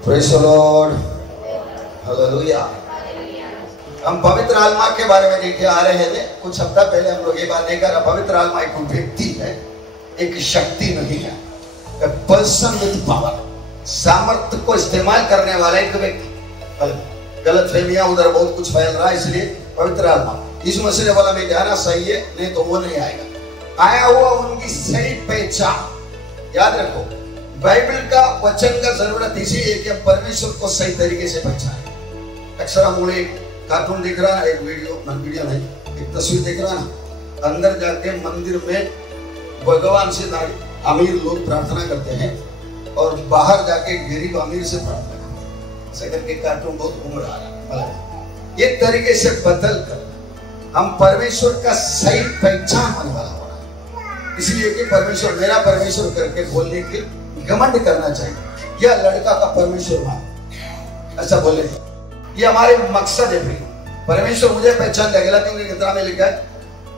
Praise the Lord, hallelujah. हम पवित्र आत्मा के बारे में देखे आ रहे थे। कुछ हफ्ता पहले हम लोग ये बात देखा रहा, पवित्र आत्मा एक व्यक्ति है, एक शक्ति नहीं है। A person with power, सामर्थ्य को इस्तेमाल करने वाला एक व्यक्ति। गलतफहमियां उधर बहुत कुछ फैल रहा है, इसलिए पवित्र आत्मा, यीशु मसीह ने बोला मैं जाना सही है, नहीं तो वो नहीं आएगा। आया हुआ उनकी सही पहचान याद रखो। बाइबल का वचन का जरूरत इसी है कि हम परमेश्वर को सही तरीके से पहचानें। अक्सर हम लोग एक कार्टून दिख रहा है, एक वीडियो नहीं, एक तस्वीर दिख रहा है। अंदर जाके मंदिर में भगवान से अमीर लोग प्रार्थना करते हैं और बाहर जाके गरीब अमीर से प्रार्थना करते हैं। ऐसा करके कार्टून बहुत घूम रहा है। ये तरीके से बदल कर हम परमेश्वर का सही पहचान होने वाला हो रहा है। इसलिए कि परमेश्वर मेरा परमेश्वर करके बोलने के घमंड करना चाहिए। यह लड़का का परमेश्वर मान ऐसा बोले, ये हमारे मकसद है। परमेश्वर मुझे पहचान दिया। गलतियों की किताब में लिखा है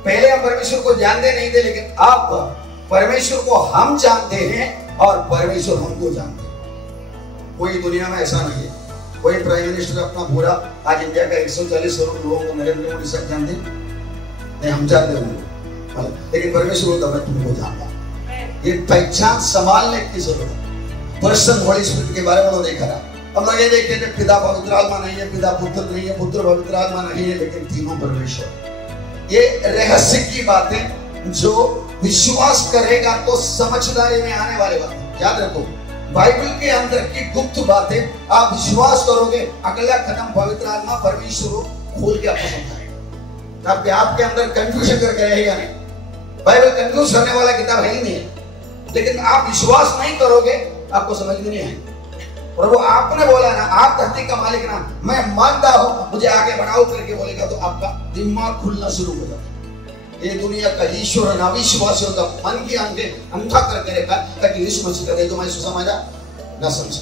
पहले हम परमेश्वर को जानते नहीं थे, लेकिन अब परमेश्वर को हम जानते हैं और परमेश्वर हमको जानते हैं। कोई दुनिया में ऐसा नहीं है। कोई प्राइम मिनिस्टर अपना पूरा आज इंडिया का 140 करोड़ लोगों को नरेंद्र मोदी साहब जानते नहीं, हम जानते होंगे, लेकिन परमेश्वर को मैं तुमको जानता। ये पहचान संभालने की जरूरत है। पर्सन होली स्पिरिट के बारे में लोग देखा रहा। हम लोग ये देखते हैं पिता पवित्र आत्मा नहीं है, पिता पुत्र नहीं है, पुत्र पवित्र आत्मा नहीं है, लेकिन तीनों परमेश्वर। ये रहस्य की बातें जो विश्वास करेगा तो समझदारी में आने वाली बातें याद रखो। बाइबल के अंदर की गुप्त बातें आप विश्वास करोगे, अगला कदम पवित्र आत्मा परमेश्वर खोल के आपको समझाएगा। आपके अंदर कंफ्यूजन करके रहेगा नहीं। बाइबल कंफ्यूज करने वाला किताब है ही नहीं है, लेकिन आप विश्वास नहीं करोगे आपको समझ में नहीं आएगी। प्रभु आपने बोला ना, आप धरती का मालिक ना, मैं मानता हूं, मुझे आगे बढ़ाओ करके बोलेगा तो आपका दिमाग खुलना शुरू हो जाता है। ये दुनिया का ईश्वर अविश्वासियों का मन की आंखें अंधा करके रखा ताकि यीशु मसीह का जो मैं सुसमाचा ना समझ।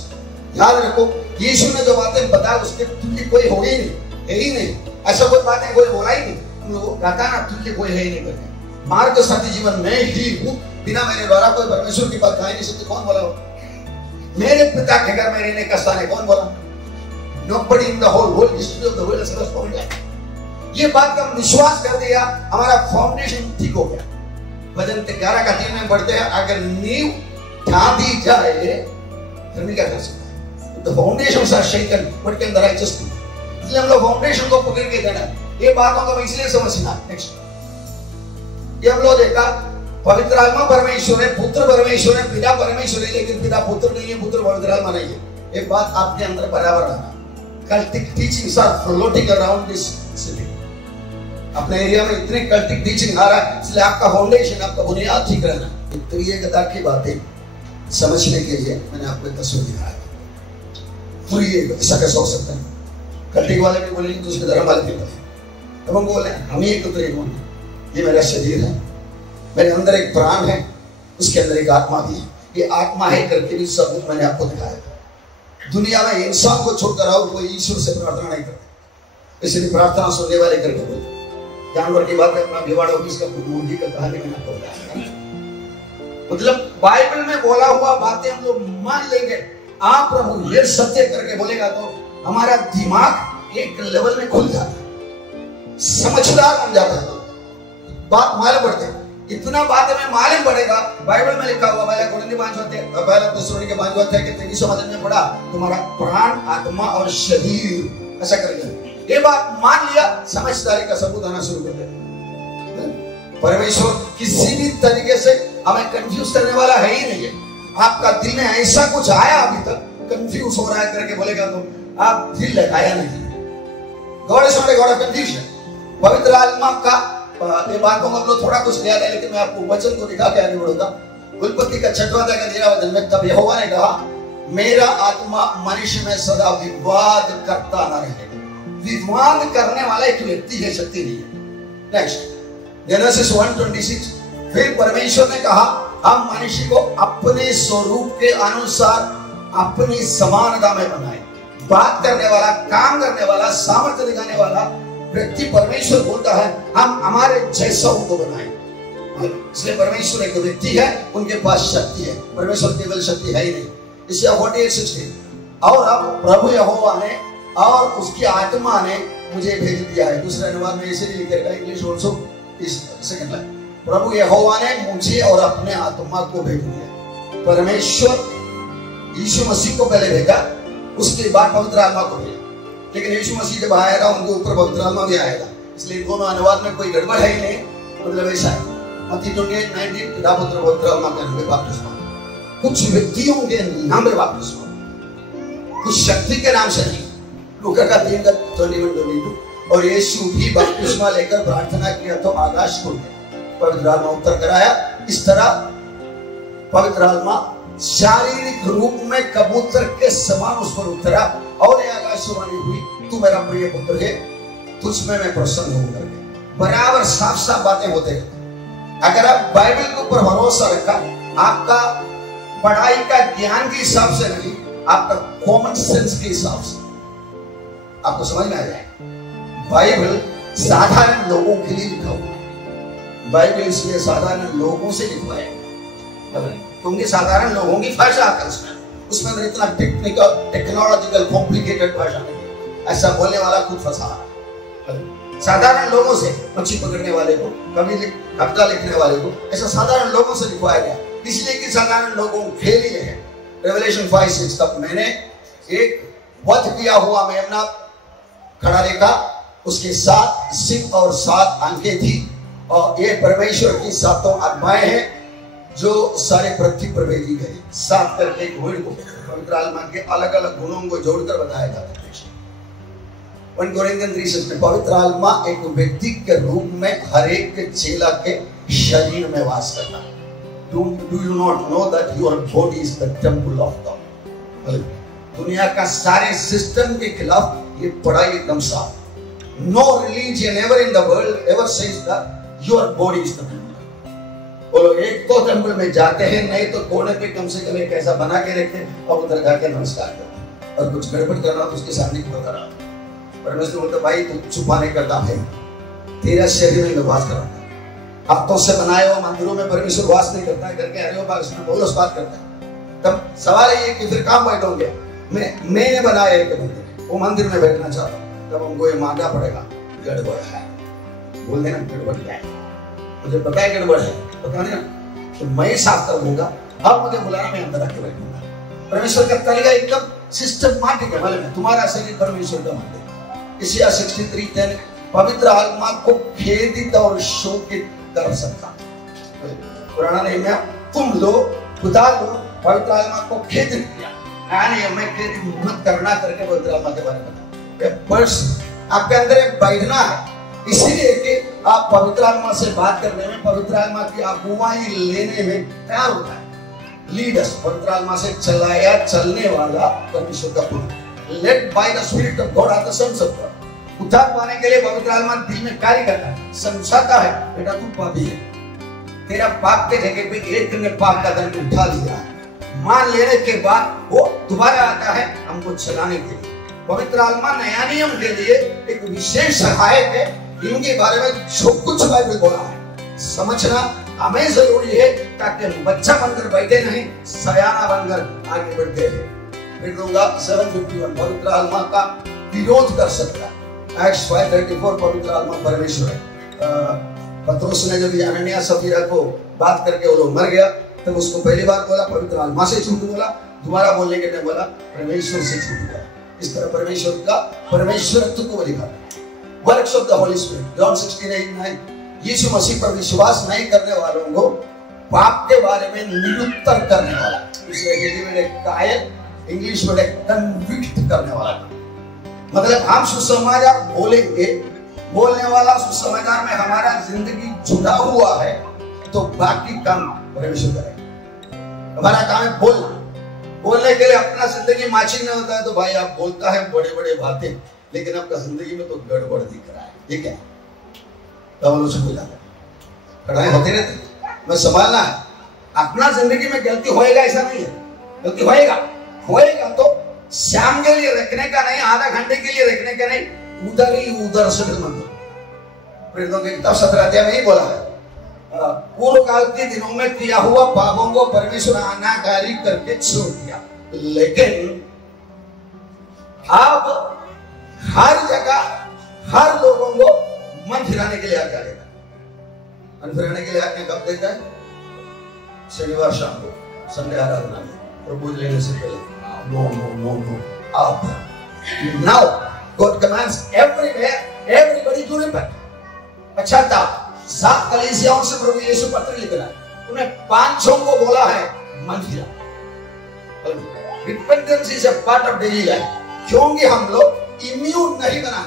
याद रखो, यीशु ने जो बातें बताया उसके तुल्य कोई हो ही नहीं, है ही नहीं। ऐसा कोई बातें कोई बोला ही नहीं। हम लोग कहता ना तुल्य कोई है ही नहीं करके। मार्ग साथी जीवन मैं ही हूँ, बिना मेरे द्वारा कोई परमेश्वर की बात कहा नहीं सकते। कौन बोला हो? मेरे पिता के घर में रहने का स्थान है। कौन बोला? Nobody in the whole history of the world has ever found that. ये बात का हम विश्वास कर दिया, हमारा फाउंडेशन ठीक हो गया। भजन 11 का 3 में बढ़ते हैं, अगर नींव ढा दी जाए फिर भी क्या कर सकता है? The foundations are shaken, but can the righteous do? इसलिए हम लोग फाउंडेशन को पकड़ के जाना। ये बातों को इसलिए समझना। नेक्स्ट, ये हम लोग देखा पवित्र आत्मा परमेश्वर है, पुत्र परमेश्वर है, पिता परमेश्वर है, लेकिन पिता पुत्र नहीं है, पुत्र पवित्र आत्मा नहीं है। एक बात आपके अंदर बराबर रहना। Cultic teachings are floating around this city. अपने एरिया में इतने कल्टिक टीचिंग आ रहा है, इसलिए आपका फाउंडेशन, आपका बुनियाद ठीक रहना। तो ये कथा की बातें समझने के लिए मैंने आपको एक तस्वीर दिखाया। पूरी ऐसा कैसा हो सकता है? कल्टिक वाले भी बोलेंगे तो उसके धर्म वाले भी बोलेंगे। तब हम बोले हम ही एक तो ये मेरा शरीर है, मेरे अंदर एक प्राण है, उसके अंदर एक आत्मा भी है। ये आत्मा है करके भी सब कुछ मैंने आपको दिखाया। दुनिया में इंसान को छोड़कर आओ कोई ईश्वर से प्रार्थना नहीं करता, इसलिए प्रार्थना सुनने वाले करके बोलते। जानवर की बात है, अपना भिवाड़ा ऑफिस का मुर्गी का कहानी मैंने आपको बताया। मतलब बाइबल में बोला हुआ बातें हम लोग मान लेंगे। आप प्रभु ये सत्य करके बोलेगा तो हमारा दिमाग एक लेवल में खुल जाता है, समझदार बन जाता है, बात मालूम पड़ते हैं। इतना बात में मालूम पड़ेगा। बाइबल में लिखा हुआ पहला कोरिन्थी 5:5 कि तेरी समझ में पड़ा तुम्हारा प्राण, आत्मा और शरीर ऐसा करेगा। ये बात मान लिया, समझदारी का सबूत आना शुरू कर दिया। परमेश्वर किसी भी तरीके से हमें कंफ्यूज करने वाला है ही नहीं है। आपका दिल में ऐसा कुछ आया अभी तक कंफ्यूज हो रहा है करके बोलेगा तो आप दिल लगाया नहीं। God is not a god of confusion. पवित्र आत्मा का ये बातों में लोग थोड़ा कुछ याद है, लेकिन मैं आपको वचन को दिखा के आगे बढ़ूंगा। उत्पत्ति का 6वां अध्याय का 13वां वचन में तब यहोवा ने कहा मेरा आत्मा मनुष्य में सदा विवाद करता न रहे। विवाद करने वाला एक व्यक्ति है, शक्ति नहीं है। नेक्स्ट, जेनेसिस 1:26 फिर परमेश्वर ने कहा हम मनुष्य को अपने स्वरूप के अनुसार अपनी समानता में बनाए। बात करने वाला, काम करने वाला, सामर्थ्य दिखाने वाला व्यक्ति परमेश्वर बोलता है हम हमारे जैसा उनको बनाए। इसलिए परमेश्वर एक व्यक्ति है, उनके पास शक्ति है। परमेश्वर केवल शक्ति है ही नहीं। इसलिए 48:16 और अब प्रभु यहोवा ने और उसकी आत्मा ने मुझे भेज दिया है। दूसरे अनुवाद में ऐसे लिखेगा, इंग्लिश ऑल्सो इस सेकंड लाइन, प्रभु यहोवा ने मुझे और अपने आत्मा को भेज दिया। परमेश्वर यीशु मसीह को पहले भेजा, उसके बाद पवित्र आत्मा को भेजा। लेकिन यीशु मसीह जब आएगा उनके ऊपर पवित्र आत्मा भी आएगा। इसलिए दोनों अनुवाद में कोई गड़बड़ है ही नहीं, मतलब ऐसा है। मत्ती 28:19 पिता पुत्र पवित्र आत्मा के नाम में बपतिस्मा, कुछ व्यक्तियों के नाम में बपतिस्मा, कुछ शक्ति के नाम से नहीं। लूका का 3:21-22, और यीशु भी बपतिस्मा लेकर प्रार्थना किया तो आकाश खुल गया, पवित्र आत्मा उतर कर आया। इस तरह पवित्र आत्मा शारीरिक रूप में कबूतर के समान उस पर उतरा और ये आकाशवाणी हुई, तू मेरा प्रिय पुत्र है, तुझमें मैं प्रसन्न हूं करके। बराबर साफ साफ बातें होते हैं। अगर आप बाइबल के ऊपर भरोसा रखा, आपका पढ़ाई का ज्ञान के हिसाब से नहीं, आपका कॉमन सेंस के हिसाब से आपको समझ में आ जाए। बाइबल साधारण लोगों के लिए लिखा हुआ, बाइबल इसलिए साधारण लोगों से लिखा है क्योंकि साधारण लोगों की भाषा आती है उसमें तो इतना टेक्निकल टेक्नोलॉजिकल कॉम्प्लिकेटेड भाषा नहीं। ऐसा बोलने वाला खुद फंसा साधारण लोगों से, मच्छी पकड़ने वाले को, कविता लिखने वाले को, ऐसा साधारण लोगों से लिखवाया गया, इसलिए कि साधारण लोगों के लिए है। रेवलेशन 5:6 तक मैंने एक वध किया हुआ मेमना खड़ा देखा, उसके 7 सिंह और 7 आंखें थी, और ये परमेश्वर की 7 आत्माएं हैं जो सारे पृथ्वी पर भेजी गई। 7 करके एक वर्ड को पवित्र आत्मा के अलग अलग गुणों को जोड़कर बताया जाता है। 1 कोरिन्थियन 3:6 में पवित्र आत्मा एक व्यक्ति के रूप में हर एक चेला के शरीर में वास करता है। Do you not know that your body is the temple of God? दुनिया का सारे सिस्टम के खिलाफ ये पढ़ाई एकदम साफ। No religion ever in the world ever says that your body is the temple. वो लोग एक तो टेम्पल में जाते हैं, नहीं तो कोने पे कम से कम एक ऐसा बना के रखते हैं और उधर जाके नमस्कार करते हैं। और कुछ गड़बड़ करना तो उसके सामने क्यों करा? परमेश्वर बोलता भाई तू छुपाने का काम है, तेरा शरीर में वास कराता है। हाथों से बनाए हुए मंदिरों में परमेश्वर वास नहीं करता है करके अरेओपागस में बोलो बात करता है। तब सवाल ये कि फिर काम बैठोगे, मैंने बनाया एक मंदिर, वो मंदिर में बैठना चाहता हूँ, तब हमको ये मांगना पड़ेगा गड़बड़ है। बोल देना गड़बड़ क्या है, मुझे पता है गड़बड़ है, पता नहीं ना, तो मैं साफ कर दूंगा, अब मुझे बुलाना, मैं अंदर आके बैठूंगा। परमेश्वर का तरीका एकदम सिस्टमैटिक है, मालूम है? तुम्हारा शरीर परमेश्वर का मंदिर। इसिया 63:10 पवित्र आत्मा को खेदित और शोकित कर सकता। पुराना नियम में तुम लोग खुदा लो पवित्र आत्मा को खेदित किया, यानी हमें खेदित मत करना करके पवित्र आत्मा के बारे में बस आपके अंदर एक बैठना है, इसीलिए कि आप पवित्र आत्मा से बात करने में, पवित्र आत्मा की अगुवाई लेने में तैयार होता है। लीडर्स पवित्र आत्मा से चलाया चलने वाला परमेश्वर का पुत्र, led by the spirit of God are the sons of God. उद्धार पाने के लिए पवित्र आत्मा दिल में कार्य करता है, समझाता है बेटा तू पापी है, तेरा पाप के जगह पे एक ने पाप का दंड उठा लिया है। मान लेने के बाद वो दोबारा आता है हमको चलाने के लिए। पवित्र आत्मा नया नियम के लिए एक विशेष सहायक है, इनके बारे में जो कुछ बाइबल बोला है समझना हमें जरूरी है, ताकि हम बच्चा बनकर बैठे नहीं, सयाना बनकर आगे बढ़ते हैं। फिर दूंगा 7:51 पवित्र आत्मा का विरोध कर सकता है। Acts 5:34 पवित्र आत्मा परमेश्वर है। पतरस ने जब अननिया सफीरा को बात करके वो लोग मर गया, तब उसको पहली बार बोला पवित्र आत्मा से झूठ बोला, दोबारा बोलने के लिए बोला परमेश्वर से झूठ बोला। इस तरह परमेश्वर का परमेश्वरत्व को लिखा works of the holy spirit John 16:9 यीशु मसीह पर विश्वास नहीं करने वालों को पाप के बारे में निरुत्तर करने वाला, इसलिए हिंदी में कायल, इंग्लिश में कन्विक्ट करने वाला। मतलब हम सुसमाचार बोलेंगे, बोलने वाला सुसमाचार में हमारा जिंदगी जुड़ा हुआ है, तो बाकी काम परमेश्वर करेगा। हमारा काम है बोलना, बोलने के लिए अपना जिंदगी मैचिंग नहीं होता है तो भाई आप बोलता है बड़े बड़े बातें, लेकिन आपका जिंदगी में तो गड़बड़ दिख रहा है, ये क्या रेवोल्यूशन हो जाता है, लड़ाई होती रहती है, मैं संभालना है। अपना जिंदगी में गलती होएगा ऐसा नहीं है, गलती होएगा तो शाम के लिए रखने का नहीं, आधा घंटे के लिए रखने का नहीं, उधर ही उधर से प्रेरितों की किताब 17 अध्याय में ही बोला है, पूर्व काल के दिनों में किया हुआ पापों को परमेश्वर अनाकारी करके छोड़ दिया, लेकिन अब हर जगह हर लोगों को मन फिराने के लिए आज्ञा देता है। मन फिराने के लिए आज्ञा कब देता है? शनिवार शाम को संडे आराधना में प्रभु लेने से पहले। नो नो नो नो, अब now God commands everywhere everybody to repent. अच्छा था 7 कलीसियाओं से प्रभु यीशु पत्र लिख रहा है, उन्हें 500 को बोला है मन फिरा। Repentance is a part of daily life, क्योंकि हम लोग इम्यून नहीं बना।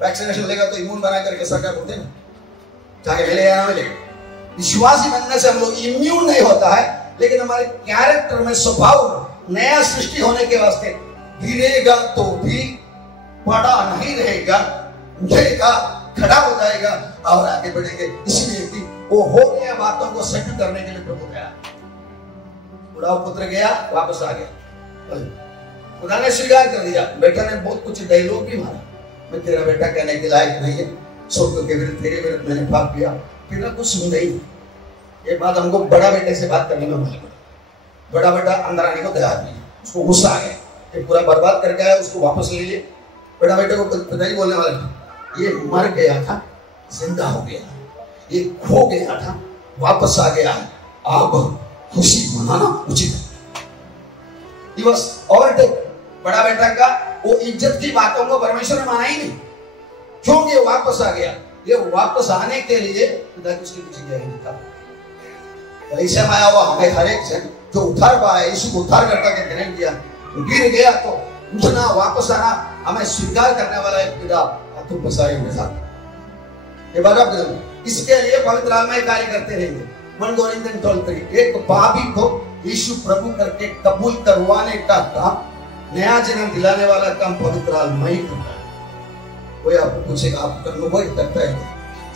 वैक्सीनेशन लेगा तो इम्यून बना करके सरकार बोलते हैं, चाहे मिले या ना मिले। विश्वासी बनने से हम लोग इम्यून नहीं होता है, लेकिन हमारे कैरेक्टर में, स्वभाव नया सृष्टि होने के वास्ते गिरेगा तो भी पड़ा नहीं रहेगा, उठेगा, खड़ा हो जाएगा और आगे बढ़ेंगे। इसलिए कि वो हो गया बातों को सेटल करने के लिए प्रभु गया। बुढ़ा पुत्र गया, वापस आ गया, खुदा ने स्वीकार कर दिया। बेटा ने बहुत कुछ डायलॉग भी मारा, मैं तेरा बेटा कहने के लायक नहीं है, स्वर्ग के विरुद्ध तेरे विरुद्ध मैंने पाप किया। फिर ना कुछ सुन नहीं। ये बात हमको बड़ा बेटे से बात करने में मालूम। बड़ा बेटा अंदर आने को तैयार नहीं, उसको गुस्सा आ गया, ये पूरा बर्बाद करके आया, उसको वापस ले लिए। बड़ा बेटे को पता ही बोलने वाला, ये मर गया था, जिंदा हो गया, ये खो गया था, वापस आ गया, अब खुशी मनाना उचित है। बड़ा बेटा का वो इज्जत की बातों को परमेश्वर ने माना ही नहीं, क्योंकि ये वापस आ गया। ये वापस आने के लिए पिता की उसके पीछे गया ही नहीं था। ऐसे में आया हुआ हमें हर एक जन जो उठार पाया, यीशु को उद्धार करता के ग्रहण किया, गिर गया तो उठना, वापस आना, हमें स्वीकार करने वाला एक पिता तुम बसाए हुए साथ। ये बात इसके लिए पवित्र आत्मा कार्य करते रहेंगे। 1 कोरिन्थियन 12:3, एक पापी को यीशु प्रभु करके कबूल करवाने का काम, नया जन्म दिलाने वाला काम पवित्र आत्मा ही करता है। कोई आपको पूछेगा आप करना वही करता है,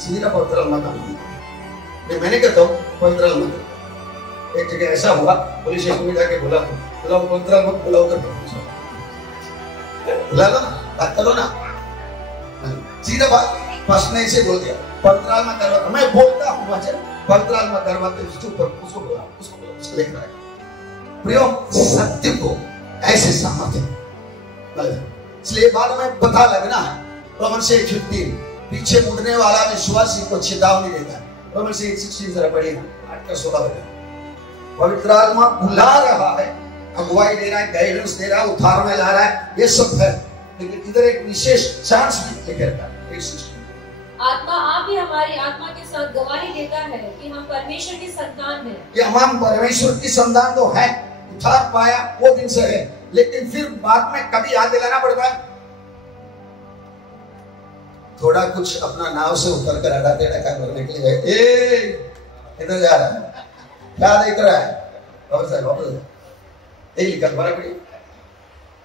सीधा पवित्र आत्मा का नाम। मैंने कहता हूँ पवित्र आत्मा करता। एक जगह ऐसा हुआ, पुलिस स्टेशन में जाके बोला पवित्र आत्मा बुलाओ कर बुला लो ना, बात करो ना। सीधा बात फर्स्ट ने इसे बोल दिया, पवित्र आत्मा करवा। मैं बोलता हूँ वचन, पवित्र आत्मा करवाते उसको बोला, उसको लेकर आया। प्रियो, सत्य को ऐसे सामर्थ्य, इसलिए बाद में पता लगना है। रोमन 6:15, पीछे मुड़ने वाला विश्वासी को चेतावनी देता है। रोमन 6:16 जरा पढ़िए, 8-16 पवित्र आत्मा बुला रहा है, अगुवाई दे रहा है, गाइडेंस दे रहा है, उद्धार में ला रहा है, ये सब है। लेकिन इधर एक विशेष चांस भी लेकर आता है। आत्मा आप ही हमारी आत्मा के साथ गवाही देता है कि हम परमेश्वर की संतान हैं। कि हम परमेश्वर की संतान तो है, उद्धार पाया वो दिन से है, लेकिन फिर बाद में कभी याद दिलाना पड़ता है। थोड़ा कुछ अपना नाव से उतर कर आड़ा टेढ़ा काम करने के लिए, इधर जा रहा है, क्या देख रहा है, वापस यही लिखा बराबर।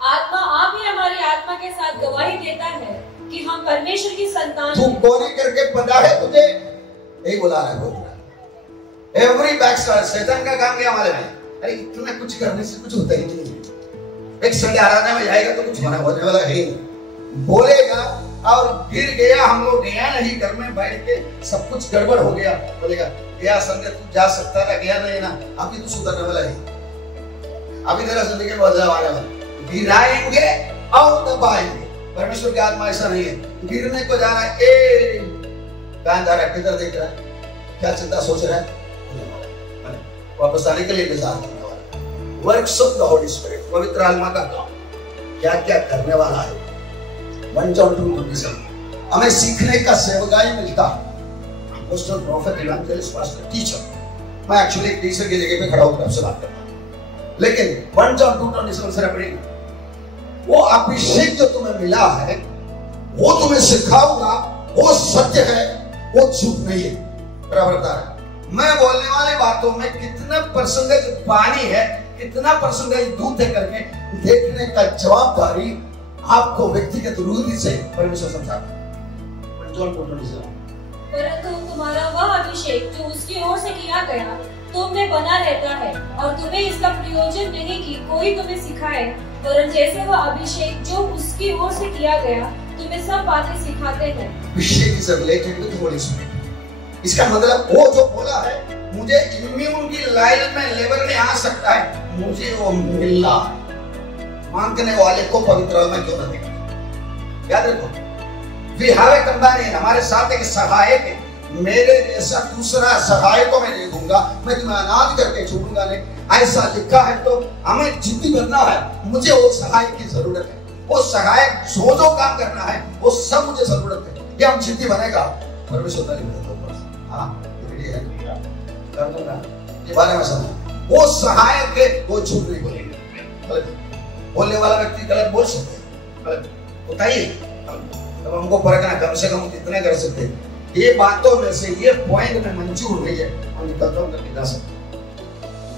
आत्मा आप ही हमारी आत्मा के साथ गवाही देता है कि हम परमेश्वर की संतान तू कोने करके पता है तुझे, यही बुला रहा है। एवरी बैकस्टार शैतान का काम क्या हमारे में, अरे इतना कुछ करने से कुछ होता ही नहीं। एक संडे आराधना में जाएगा तो कुछ होने वाला है ही नहीं, बोलेगा और गिर गया, हम लोग गया नहीं, घर में बैठ के सब कुछ गड़बड़ हो गया, बोलेगा गया संडे तू जा सकता था, गया नहीं ना, अभी तो सुधरने वाला है, अभी तेरा जिंदगी में बदलाव आने वाला। गिराएंगे और दबाएंगे। परमेश्वर की आत्मा ऐसा नहीं है, गिरने को जा रहा है, कहां जा रहा है, किधर देख रहा है, क्या चिंता सोच रहा है, वापस आने के लिए इंतजार करने वाला। Works of the holy spirit, पवित्र आत्मा का काम क्या क्या करने वाला है। 1 John 2:27, हमें सीखने का सेवकाई मिलता है। Apostle, profit, evangelist, pastor, teacher. मैं एक्चुअली एक टीचर की जगह पे खड़ा होकर आपसे बात करता हूं, लेकिन 1 John 2:27 से पढ़ेंगे, वो अभिषेक जो तुम्हें मिला है वो तुम्हें सिखाऊंगा, वो सत्य है, वो झूठ नहीं है। बता रहा मैं बोलने वाली बातों में कितना परसेंटेज पानी है, कितना परसेंटेज दूध है करके देखने का जवाबदारी आपको व्यक्तिगत रूप से परमेश्वर समझाता है। परंतु तुम्हारा वह अभिषेक जो उसकी ओर से किया गया तुम में बना रहता है, और तुम्हें इसका प्रयोजन नहीं कि कोई तुम्हें सिखाए, वरन जैसे वह अभिषेक जो उसकी ओर से किया गया तुम्हें सब बातें सिखाते हैं। अभिषेक is related with holy spirit. इसका मतलब वो जो बोला है, मुझे इम्यून की लाइन में लेवल में आ सकता है, मुझे वो मिलना। मांगने वाले को पवित्र आत्मा क्यों न देगा? याद रखो, वी हैव ए कंपेनियन, हमारे साथ एक सहायक है। मेरे जैसा दूसरा सहायक को मैं नहीं दूंगा, मैं तुम्हें अनाथ करके छोड़ूंगा नहीं, ऐसा लिखा है। तो हमें जिद्दी बनना है, मुझे वो सहायक की जरूरत है। वो सहायक जो काम करना है वो सब मुझे जरूरत है। ये हम जिद्दी बनेगा, परमेश्वर तारीफ देता। हाँ कर दूंगा, ये बारे में समझ। वो सहायक है, वो झूठ नहीं बोलेगा। बोलने वाला व्यक्ति गलत बोल सकते हैं, बताइए, तब हमको परखना कम से कम कितने कर सकते हैं। ये बातों में से ये पॉइंट में मंजूर नहीं है, हम निकलता हूं करके जा सकते।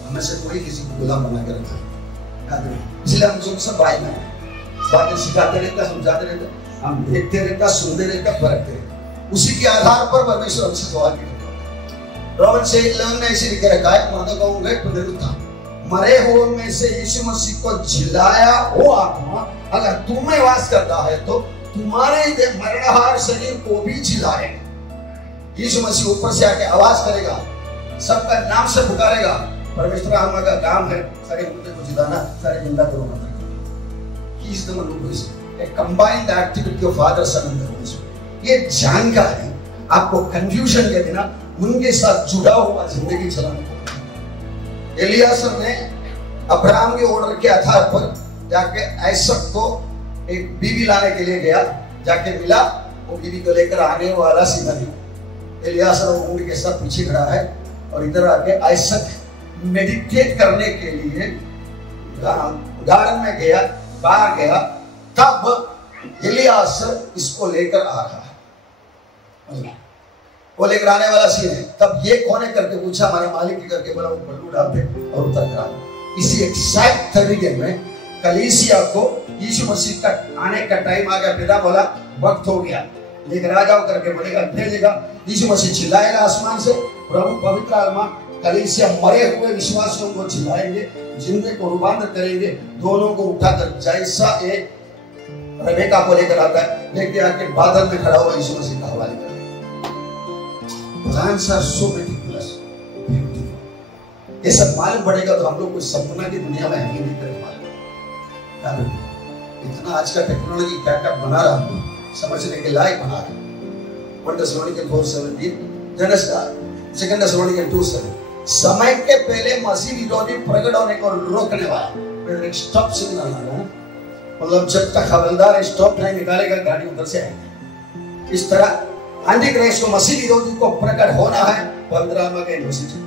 हमें से कोई किसी को गुलाम बना के रखा है, इसलिए हम जो सब भाई में बातें सिखाते रहते, समझाते रहते, हम देखते रहते, सुनते रहते, परखते रहते। उसी के आधार पर परमेश्वर हमसे सवाल करता है। रोमन 6:11 में ऐसे लिख रखा है, मरने का होंगे पुनरुत्थान, मरे हुए में से यीशु मसीह को जिलाया वो आत्मा अगर तुम में वास करता है तो तुम्हारे मरणहार शरीर को भी जिलाएगा। यीशु मसीह ऊपर से आके आवाज करेगा, सबका नाम से पुकारेगा। परमेश्वर आत्मा का काम है सारे मुद्दे को जिलाना, सारे जिंदा करो मत। He is the one who is a combined activity of Father, Son and the Holy Spirit। ये जानकारी आपको कंफ्यूजन के बिना उनके साथ जुड़ा हुआ जिंदगी चलाने को। एलियासर ने अब्राहम के ऑर्डर के आधार पर जाके आइसक को एक बीवी लाने के लिए गया, जाके मिला, वो बीवी को लेकर आने वाला सीधा नहीं। एलियासर ऊँट के साथ पीछे खड़ा है और इधर आके आइसक मेडिटेट करने के लिए गार्डन में गया, बाहर गया, तब एलियासर इसको लेकर आ रहा है, वो लेकर आने वाला सीन है। तब ये कौन है करके पूछा, हमारे मालिक की करके बोला, वो पल्लू डालते और उतर कर आए। इसी एग्जैक्ट तरीके में कलीसिया को यीशु मसीह का आने का टाइम आ गया। पिता बोला वक्त हो गया, लेकर आ जाओ करके बोलेगा, भेजेगा। यीशु मसीह चिल्लाएगा आसमान से, प्रभु पवित्र आत्मा कलीसिया मरे हुए विश्वासियों को चिल्लाएंगे, जिंदे को रूपांतर करेंगे, दोनों को उठाकर जैसा एक रेबेका को लेकर आता है, लेके आके बादल में खड़ा हुआ यीशु मसीह का हवाले करेगा। Plans are so meticulous, ये सब मालूम पड़ेगा तो हम लोग कोई सपना की दुनिया में नहीं दिख रहे। इतना आज का टेक्नोलॉजी क्या बना रहा है, समझने के लायक बना रहा है। 1 Thessalonians 4:17, 2 Thessalonians 2:7, समय के पहले मसीह विरोधी प्रकट होने को रोकने वाला एक स्टॉप सिग्नल आ रहा है। मतलब जब तक हवलदार स्टॉप नहीं निकालेगा गाड़ी उधर से आएगी। इस तरह अंतिक्राइस्ट को, मसीह विरोधी को प्रकट होना है। 15 के यूनिवर्सिटी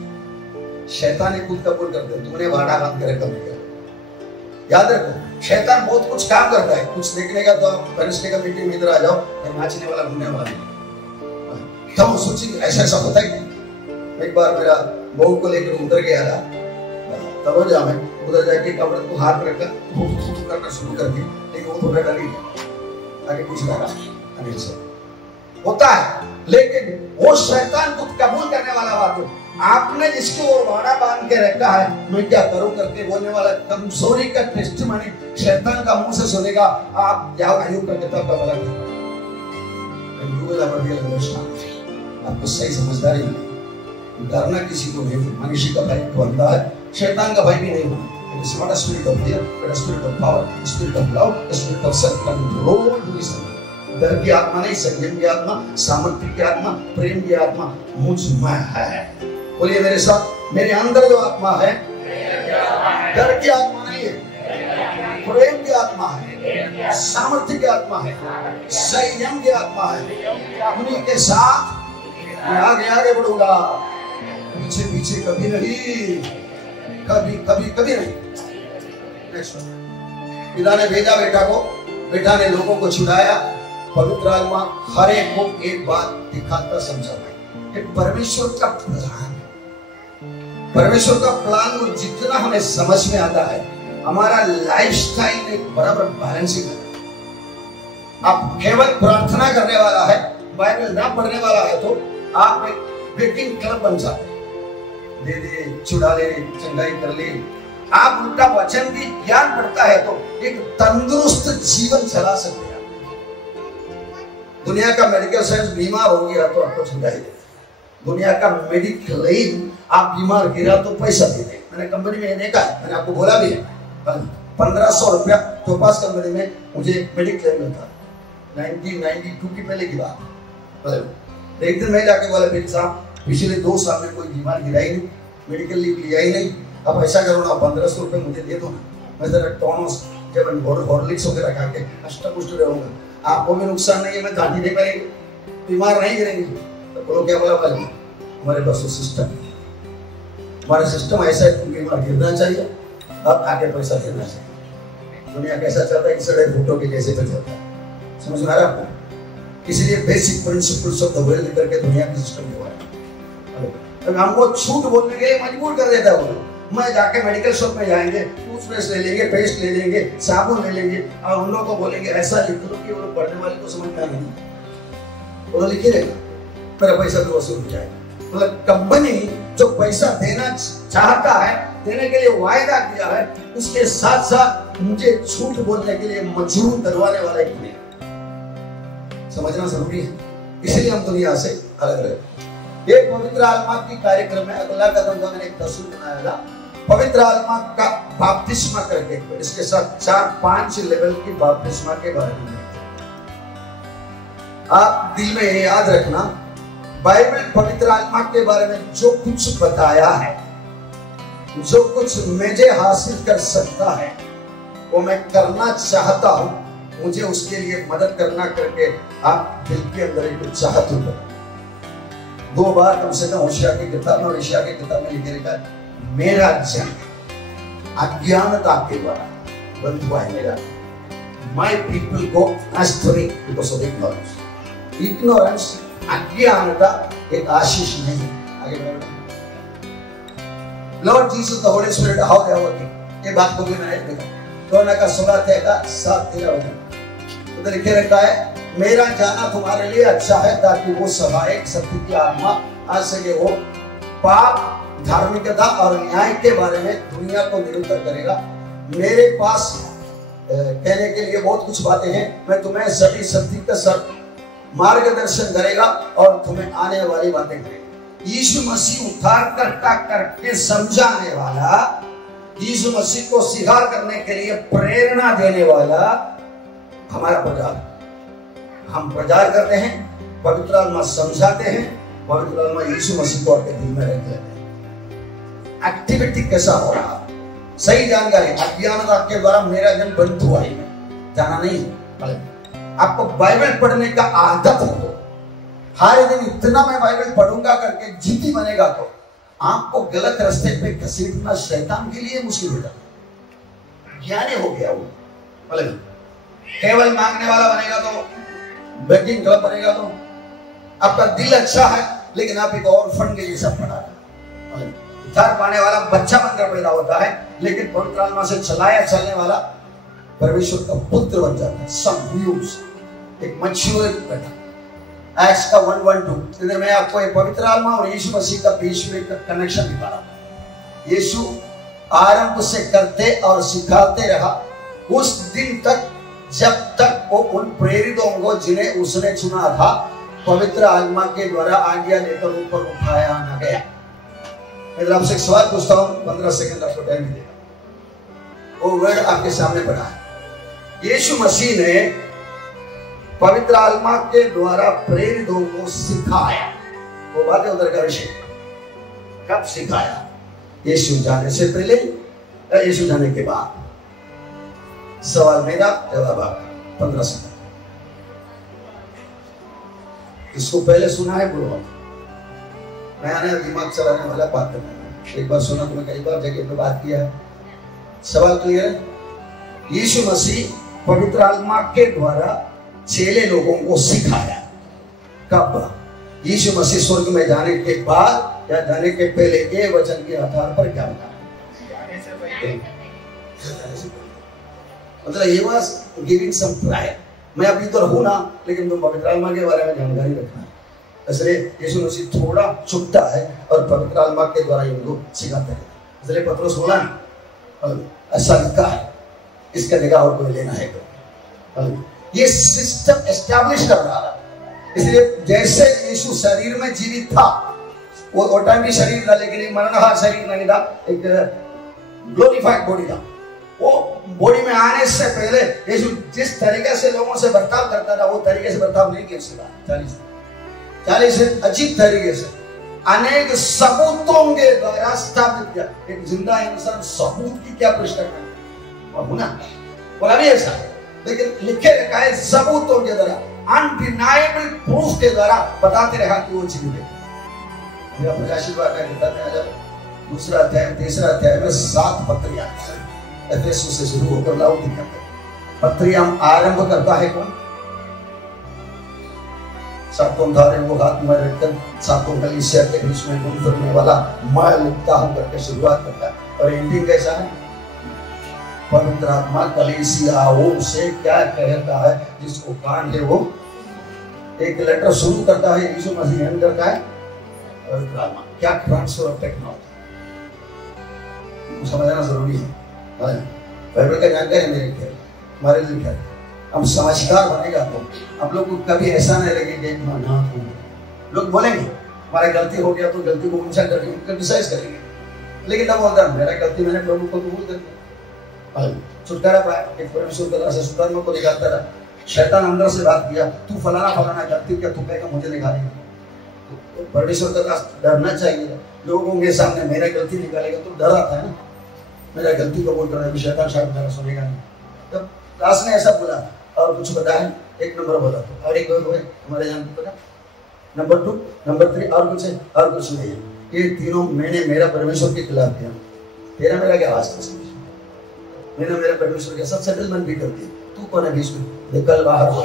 शैतान ने खुद कबूल कर दिया, तूने वादा बांध कर कबूल किया। याद रखो, शैतान बहुत कुछ काम करता है। कुछ देखने का तो आप वेडनेसडे का मीटिंग में इधर आ जाओ, नाचने वाला घूमने वाला, तब सोचिए ऐसा ऐसा होता ही नहीं। एक बार मेरा बहू को लेकर उधर गया था, तब जा मैं उधर जाके कब्र को हाथ रखकर करना शुरू कर दिया, लेकिन वो तो बेटा नहीं आगे कुछ रहा अनिल से होता है। लेकिन वो शैतान को कबूल करने वाला बात है। आपने जिसके ओर वाड़ा बांध के रखा है, मैं क्या करूं करके बोलने वाला कमजोरी का टेस्टिमनी शैतान का मुंह से सुनेगा। आप जाओ आयुब का किताब का बला आपको सही समझदारी नहीं। डरना किसी को नहीं, मनुष्य का भय बनता है, शैतान का भय भी नहीं होना। It is not a spirit of fear, but a spirit of power, a spirit of love, a spirit of self-control। डर की आत्मा नहीं, संयम की आत्मा, सामर्थ्य की आत्मा, प्रेम की आत्मा मुझ में है। बोलिए मेरे साथ, मेरे अंदर जो आत्मा है, डर की आत्मा नहीं है, प्रेम की आत्मा है, सामर्थ्य की आत्मा है, संयम की आत्मा है। उन्हीं के साथ मैं आगे आगे बढ़ूंगा, पीछे पीछे कभी नहीं, कभी कभी कभी नहीं। पिता ने भेजा बेटा को, बेटा ने लोगों को छुड़ाया। पवित्र आत्मा हर एक को एक बात दिखाता समझाता है। परमेश्वर का प्लान, परमेश्वर का प्लान को जितना हमें समझ में आता है, हमारा लाइफस्टाइल एक बराबर बैलेंसिंग है। आप केवल प्रार्थना करने वाला है, बाइबल ना पढ़ने वाला है तो आप एक बेटिंग क्लब बन जाते, दे दे, छुड़ा ले, चंगाई कर ले। आप उल्टा वचन की ज्ञान पढ़ता है तो एक तंदुरुस्त जीवन चला सकते हैं। दुनिया का मेडिकल साइंस बीमार हो गया तो आपको छुड़ाई दे, दुनिया का मेडिक्लेम आप बीमार गिरा तो पैसा दे दे। मैंने कंपनी में देखा है, मैंने आपको बोला भी है। 1500 रुपया टोपास कंपनी में मुझे मेडिक्लेम में था 1992 की पहले की बात। मतलब एक दिन मैं जाके बोला भाई साहब पिछले 2 साल में कोई बीमार गिरा ही नहीं, मेडिकल लीव लिया ही नहीं, अब ऐसा करो ना 1500 रुपये मुझे दे दो ना, मैं जरा टोनोस जब हॉर्लिक्स वगैरह खा के अष्टपुष्ट रहूंगा, आपको भी नुकसान नहीं है, मैं गांधी नहीं करेंगे, बीमार नहीं गिरेंगे। तो बोलो क्या बोला भाई हमारे पास सिस्टम, हमारा सिस्टम ऐसा है तुम बीमार गिरना चाहिए अब आगे पैसा देना चाहिए। दुनिया कैसा चलता है, सड़े फुटो के जैसे पे चलता है, समझ में आ रहा है आपको? इसलिए basic principles of the world करके दुनिया की सिस्टम के बारे में हमको झूठ बोलने के लिए मजबूर कर देता है वो। मैं जाके मेडिकल शॉप में जाएंगे, टूथपेस्ट ले लेंगे, पेस्ट ले लेंगे, साबुन ले लेंगे और उन लोगों को बोलेंगे ऐसा लिख दो कि वो लोग पढ़ने वाले को समझ में आ नहीं, वो लिखे रहेगा, मेरा पैसा भी वसूल हो जाएगा। मतलब कंपनी जो पैसा देना चाहता है, देने के लिए वायदा किया है, उसके साथ साथ मुझे झूठ बोलने के लिए मजबूर करवाने वाला एक नहीं, समझना जरूरी है। इसलिए हम दुनिया से अलग रहे। एक पवित्र आत्मा की कार्यक्रम में अगला कदम का मैंने एक तस्वीर बनाया था, पवित्र आत्मा का बपतिस्मा करके, इसके साथ 4-5 लेवल की बपतिस्मा के बारे में आप दिल में याद रखना। बाइबल पवित्र आत्मा के बारे में जो कुछ बताया है, जो कुछ मुझे हासिल कर सकता है वो मैं करना चाहता हूं, मुझे उसके लिए मदद करना करके आप दिल के अंदर एक चाहत हो। 2 बार कम से कम होशियार की किताब में और ईशा की किताब में लिखे रखा है, मेरा जन अज्ञानता के द्वारा बंद हुआ है मेरा। My people go astray because of ignorance. Ignorance, अज्ञानता एक आशीष नहीं। आगे बढ़ो। Lord Jesus the holy spirit how they are working, ये बात को भी मैंने देखा कोरोना का 16 का 7-13 बजे उधर लिखे रखा है, मेरा जाना तुम्हारे लिए अच्छा है ताकि वो सहायक सत्य की आत्मा आ सके, वो पाप, धार्मिकता और न्याय के बारे में दुनिया को निरूपित करेगा। मेरे पास कहने के लिए बहुत कुछ बातें हैं, मैं तुम्हें सभी सत्य का सब मार्गदर्शन करेगा और तुम्हें आने वाली बातें करेगा। यीशु मसीह उद्धारकर्ता करके समझाने वाला, यीशु मसीह को स्वीकार करने के लिए प्रेरणा देने वाला हमारा प्रचार। हम प्रचार करते हैं, पवित्र आत्मा समझाते हैं, पवित्र आत्मा यीशु मसीह को अपने दिल में रख लेते हैं। एक्टिविटी कैसा हो रहा, सही जानकारी। अज्ञानता के द्वारा मेरा जन बंद हुआ ही जाना नहीं। आपको बाइबल पढ़ने का आदत है तो हर दिन इतना मैं बाइबल पढ़ूंगा करके जिद्दी बनेगा तो आपको गलत रास्ते पे घसीटना शैतान के लिए मुश्किल हो जाता। ज्ञानी हो गया वो, मतलब केवल मांगने वाला बनेगा तो, बेगिंग क्लब बनेगा तो, आपका दिल अच्छा है लेकिन आप एक और फंड के जैसा पड़ा है। उद्धार पाने वाला बच्चा बनकर पैदा होता है लेकिन पवित्र आत्मा से चलाया चलने वाला परमेश्वर का पुत्र बन जाता है। सब एक मैच्योर बेटा। एक्ट्स का 1:1-2 इधर मैं आपको एक पवित्र आत्मा और यीशु मसीह का बीच में का कनेक्शन दिखा रहा हूं। यीशु आरंभ से करते और सिखाते रहा उस दिन तक जब तक वो उन प्रेरितों को जिन्हें उसने चुना था पवित्र आत्मा के द्वारा आज्ञा लेकर ऊपर उठाया न गया। मैं आपसे एक सवाल पूछता हूं, 15 सेकंड आपको टाइम मिलेगा। वो वर्ड आपके सामने पड़ा है, यीशु मसीह ने पवित्र आत्मा के द्वारा प्रेरितों को सिखाया। वो बात है उधर का विषय, कब सिखाया? यीशु जाने से पहले या यीशु जाने के बाद? सवाल मेरा, जवाब आपका। 15 सेकंड। इसको पहले सुना है बोलो। नया नया दिमाग चलाने वाला बात करना है। एक बार सुना तो मैं कई बार जगह पे बात किया है। सवाल क्लियर है? यीशु मसीह पवित्र आत्मा के द्वारा चेले लोगों को सिखाया। कब? यीशु मसीह स्वर्ग में जाने के बाद या जाने के पहले? ये वचन के आधार पर क्या बता? जाने से पहले। मतलब ये वाज गिविंग सम प्रायर। मैं अभी तो हूं ना, लेकिन तुम पवित्र आत्मा के बारे में जानकारी रखना। इसलिए यीशु मसीह थोड़ा चुपता है और पवित्र आत्मा के द्वारा इनको सिखाता है। इसलिए पत्रोस बोला ऐसा लिखा है, इसका जगह और कोई लेना है तो। ये सिस्टम एस्टैब्लिश कर रहा है। इसलिए जैसे यीशु शरीर में जीवित था, वो टाइम भी शरीर था लेकिन एक मरणहार शरीर नहीं था, एक ग्लोरीफाइड बॉडी था। वो बॉडी में आने से पहले यीशु जिस तरीके से लोगों से बर्ताव करता था वो तरीके से बर्ताव नहीं किया उसके 40 से अजीब तरीके से अनेक सबूतों के द्वारा स्थापित किया। एक जिंदा इंसान सबूत की क्या प्रश्न करता है ना, बोला भी ऐसा, लेकिन लिखे रखा है सबूतों के द्वारा, अनडिनाइबल प्रूफ के द्वारा बताते रहा कि वो चीज है। प्रकाशित वाक्य किताब में आ जाओ, दूसरा अध्याय तीसरा अध्याय में 7 पत्रियां एफेसुस से शुरू होकर लाउडिकिया तक पत्रियां आरंभ करता है कौन? सातों धारे वो हाथ में रखकर सातों कलीसिया के बीच में घूम फिरने वाला मैं लिखता हूं करके शुरुआत करता है। और एंडिंग कैसा है? पवित्र आत्मा कलीसियाओं से क्या कहता है, जिसको कान है वो एक लेटर शुरू करता है, यीशु मसीह एंड करता है पवित्र आत्मा। क्या ट्रांसफर ऑफ टेक्नोलॉजी समझना जरूरी है। बाइबल का जानकारी है मेरे ख्याल हमारे लिए क्या, हम समझदार बनेगा तो हम लोग को कभी ऐसा नहीं लगेगा ना, लोग बोलेंगे हमारा गलती हो गया तो गलती को उनसे करके क्रिटिसाइज करेंगे, लेकिन तब बोलता है मेरा गलती मैंने प्रभु को कबूल कर दिया, छुटकारा पाया। एक परमेश्वर का दास सुधर्म को दिखाता रहा, शैतान अंदर से बात किया तू फलाना फलाना गलती क्या, तू कहेगा मुझे निकालेगा। तो परमेश्वर का दास डरना चाहिए, लोगों के सामने मेरा गलती निकालेगा तो डर आता है ना, मेरा गलती कबूल करना है, शैतान शायद मेरा सुनेगा नहीं। तब दास ने ऐसा बोला और कुछ बताया, एक नंबर बोला तो और एक हमारे जान पता नंबर 2 नंबर 3 और कुछ नहीं है। ये तीनों मैंने मेरा परमेश्वर के खिलाफ किया, तेरा मेरा क्या वास्ता, मैंने मेरा परमेश्वर के साथ सेटलमेंट भी कर दिया, तू कौन है बीच में, निकल बाहर हो,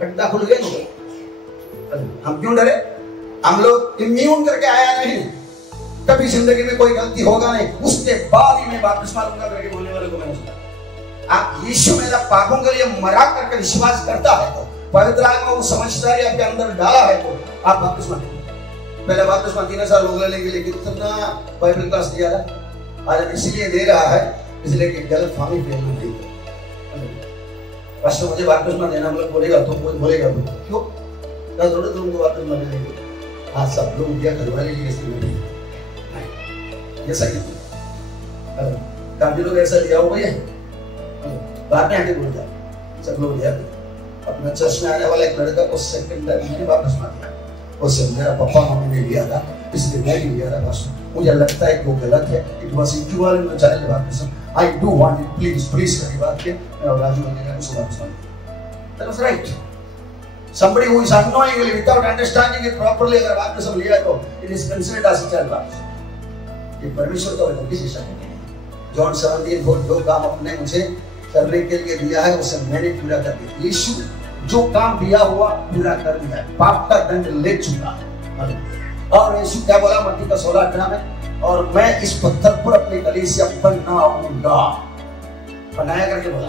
खड्डा खुल गया। हम क्यों डरे? हम लोग इम्यून करके आया नहीं, कभी जिंदगी में कोई गलती होगा नहीं, उसके बाद ही मैं बपतिस्मा लूंगा करके बोलने वाले को मैंने सुना। आप यीशु मेरा पापों के लिए मरा करके विश्वास करता है तो पवित्र आत्मा वो समझदारी आपके अंदर डाला है तो आप बपतिस्मा लेंगे। पहले बपतिस्मा 3 साल लोग लेने के लिए कितना बाइबल क्लास दिया था, आज इसलिए दे रहा है इसलिए कि गलत फहमी फैलना नहीं है। पास्टर मुझे बपतिस्मा देना मतलब बोलेगा तो बोलेगा क्यों क्या जरूरत तुमको बपतिस्मा देने की? आज सब लोग दिया घरवाले की ऐसे नहीं, ये सही है। काफी लोग ऐसा लिया हुआ है, बाद में आके बोल जाए सब लोग लिया अपना चर्च में आने वाला एक लड़का को सेकंडरी वापस मान लिया, उससे मेरा पापा मम्मी ने लिया था इसलिए मैं भी लिया था बस, मुझे लगता है कि वो गलत है, it was equivalent to child baptism, I do want it, please करके बात के मैं राजू ने उसको वापस मान लिया। That was right. somebody who is unknowingly without understanding it properly अगर baptism लिया तो it is considered as a child baptism। ये परमेश्वर का वचन किसी शक नहीं है। जॉन 17 जो काम अपने मुझे करने के लिए दिया है उसे मैंने पूरा कर दिया। यीशु जो काम दिया हुआ पूरा कर दिया है, पाप का दंड ले चुका है। और यीशु क्या बोला मत्ती का 16:18 में, और मैं इस पत्थर पर अपनी कलीसिया बनाऊंगा। बनाया करके बोला,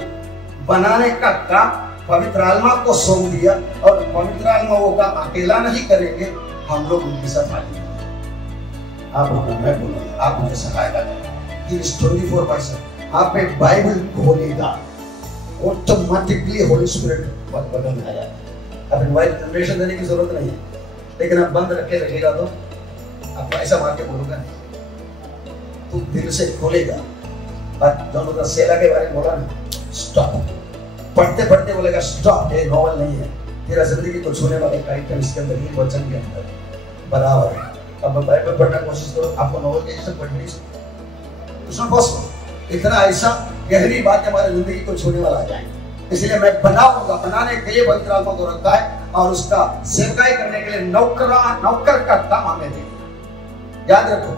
बनाने का काम पवित्र आत्मा को सौंप दिया और पवित्र आत्मा वो काम अकेला नहीं करेंगे, हम लोग उनके साथ आएंगे। आप मैं बोलूंगा, आप मुझे सहायता करें। He is 24/7 आप एक बाइबल खोलेगा, ऑटोमेटिकली होली स्पिरिट बदल जाएगा। अब इनवाइट जनरेशन देने की जरूरत नहीं है, लेकिन आप बंद रखे रखेगा तो आप ऐसा मार के बोलूंगा नहीं, तो दिल से खोलेगा। बात जो मतलब सेला के बारे में बोला ना, स्टॉप, पढ़ते पढ़ते बोलेगा स्टॉप, ये नॉवल नहीं है, तेरा जिंदगी को छूने वाले आइटम इसके अंदर ही वचन के अंदर बराबर है। अब बाइबल पढ़ने की कोशिश करो, आपको नॉवल के जैसे पढ़ नहीं सकते, इट्स नॉट पॉसिबल। इतना ऐसा गहरी बात हमारी जिंदगी को छूने वाला आ जाएगा। इसलिए मैं बनाऊंगा, बनाने के लिए पवित्र आत्मा को रखा है और उसका सेवकाई करने के लिए नौकर का काम हमें देगा। याद रखो,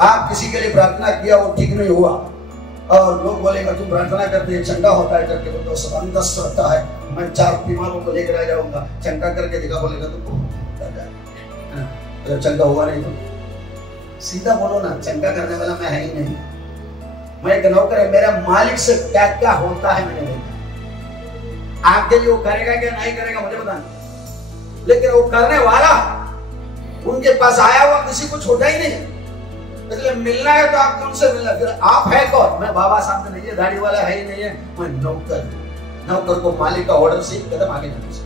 आप किसी के लिए प्रार्थना किया वो ठीक नहीं हुआ और लोग बोलेगा तुम प्रार्थना करते हैं चंगा होता है करके, बोलते सब अंदस रहता है, मैं 4 बीमारों को लेकर आ जाऊंगा, चंगा करके दिखा, बोलेगा तो चंगा हुआ नहीं तो सीधा बोलो ना, चंगा करने वाला मैं है ही नहीं, मैं एक नौकर है, मेरा मालिक से क्या क्या होता है मैंने देखा। आपके लिए वो करेगा क्या नहीं करेगा मुझे पता नहीं, लेकिन वो करने वाला उनके पास आया हुआ किसी को छोटा ही नहीं। इसलिए मिलना है तो आपको उनसे मिलना, फिर आप है कौन? मैं बाबा सामने नहीं है, दाढ़ी वाला है ही नहीं है, मैं नौकर। नौकर को मालिक का ऑर्डर से कदम आगे जाने से।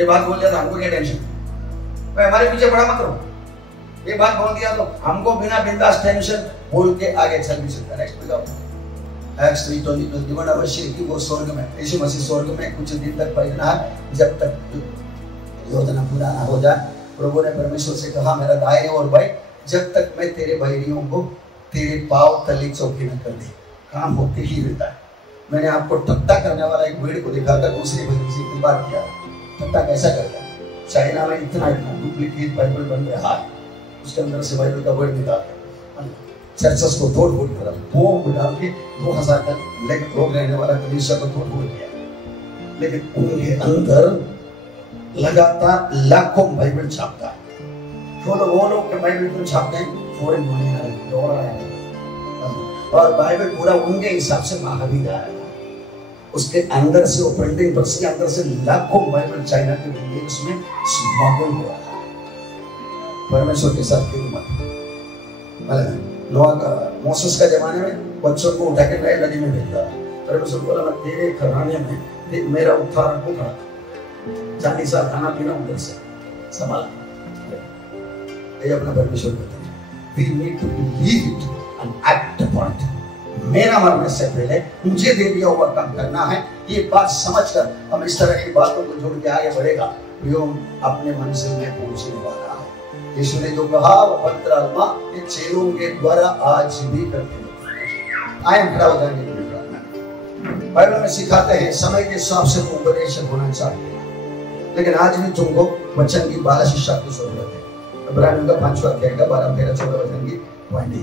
ये बात बोल दिया तो हमको क्या टेंशन, हमारे पीछे बड़ा मत रहो। ये बात बोल दिया तो हमको बिना बिंदास टेंशन बोल के आगे चल भी सकता है। नेक्स्ट बताओ, एक्स 3:20 गिवन अवश्य कि वो स्वर्ग में, यीशु मसीह स्वर्ग में कुछ दिन तक बैठना है जब तक योजना पूरा ना हो जाए। प्रभु ने परमेश्वर से कहा मेरा दाहिने और भाई जब तक मैं तेरे बैरियों को तेरे पांव तले चौकी न कर दे। काम होते ही रहता है। मैंने आपको ठट्टा करने वाला एक वीडियो को दिखाकर दूसरी बहन से इतनी बार किया। ठट्टा कैसा करता है? चाइना में इतना डुप्लीकेट बाइबल बन रहा है, उसके अंदर से बाइबल का वर्ड निकालते चर्चस को तोड़ फोड़ कर बॉम्ब डाल के 2000 तक लोग रहने वाला कलीसिया को तोड़ फोड़ किया। लेकिन उनके अंदर लगातार लाखों बाइबल छापता है। वो लोग के बाइबल क्यों छापते हैं? फॉरेन मनी डॉलर है और बाइबल पूरा उनके हिसाब से महावीर आया। उसके अंदर से वो प्रिंटिंग प्रेस के अंदर से लाखों बाइबल चाइना के विंडोज में स्मगल हुआ है। परमेश्वर के साथ क्यों मत नोआ का मोसेस का जमाने में बच्चों को उठा के नाइल नदी में भेजता। परमेश्वर बोला मैं तेरे घराने में मेरा उद्धार होगा। 40 साल खाना पीना उधर से संभाल। ये अपना परमेश्वर कहते हैं we need to believe it and act upon it। मेरा मरने से पहले मुझे दे दिया हुआ काम करना है। ये बात समझकर हम इस तरह की बातों को जोड़ के आगे बढ़ेगा जो अपने मंजिल में पहुंचने वाला है। यीशु ने जो कहा वो पवित्र आत्मा ये चेलों के द्वारा आज भी करते हैं। आए खड़ा हो जाएंगे। बाइबल में सिखाते हैं समय के हिसाब से उपदेशक होना चाहिए, लेकिन आज भी तुमको वचन की 12 शिक्षा की जरूरत है। इब्रानियों का 5वां अध्याय का 12, 13, 14 वचन की पॉइंट है।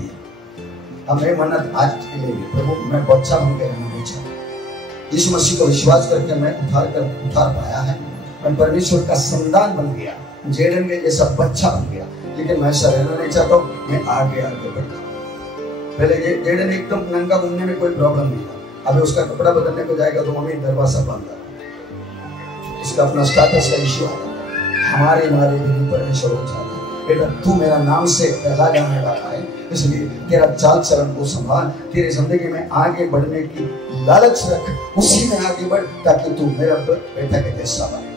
हमें मन्नत आज के लिए प्रभु मैं बच्चा बन के रहना नहीं चाहता। यीशु मसीह को विश्वास करके मैं उठार पाया है। मैं परमेश्वर का संतान बन गया, जेडन के जैसा बच्चा बन गया। लेकिन मैं ऐसा रहना नहीं चाहता हूँ। मैं आगे आगे बढ़ता हूँ। पहले जेडन एकदम नंगा घूमने में कोई प्रॉब्लम नहीं था। अभी उसका कपड़ा बदलने को जाएगा तो मम्मी दरवाजा बंद कर, इसका अपना स्टेटस का इश्यू आता। हमारे भी परमेश्वर हो जाता है बेटा तू मेरा नाम से पहला जाने वाला है, इसलिए तेरा चाल चलन को संभाल। तेरे जिंदगी में आगे बढ़ने की लालच रख, उसी में आगे बढ़ ताकि तू मेरा बेटा के जैसा बने।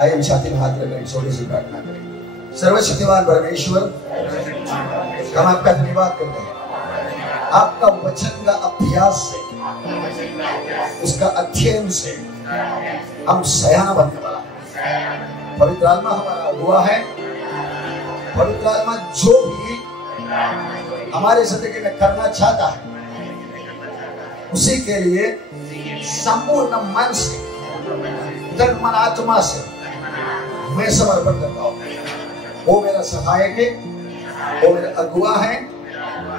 आइए हम छाती में हाथ रखें, छोटी सी प्रार्थना करें। सर्वशक्तिमान परमेश्वर हम आपका धन्यवाद करते हैं। आपका वचन का अभ्यास से, उसका अध्ययन से हम सयाना बनने वाला है। पवित्र आत्मा हमारा अगुआ है। पवित्र आत्मा जो भी हमारे जिंदगी में करना चाहता है उसी के लिए संपूर्ण मन से, तन मन आत्मा से मैं समर्पण करता हूँ। वो मेरा सहायक है, वो मेरा अगुआ है,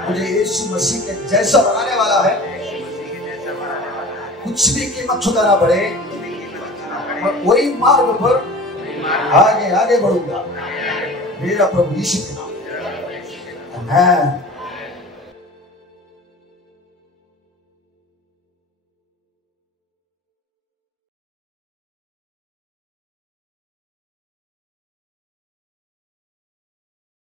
मुझे यीशु मसीह के जैसा बनाने वाला है। कुछ भी कीमत चुकाना पड़े मैं वही मार्ग पर आगे आगे बढ़ूंगा। मेरा प्रभु यीशु के नाम। आमीन।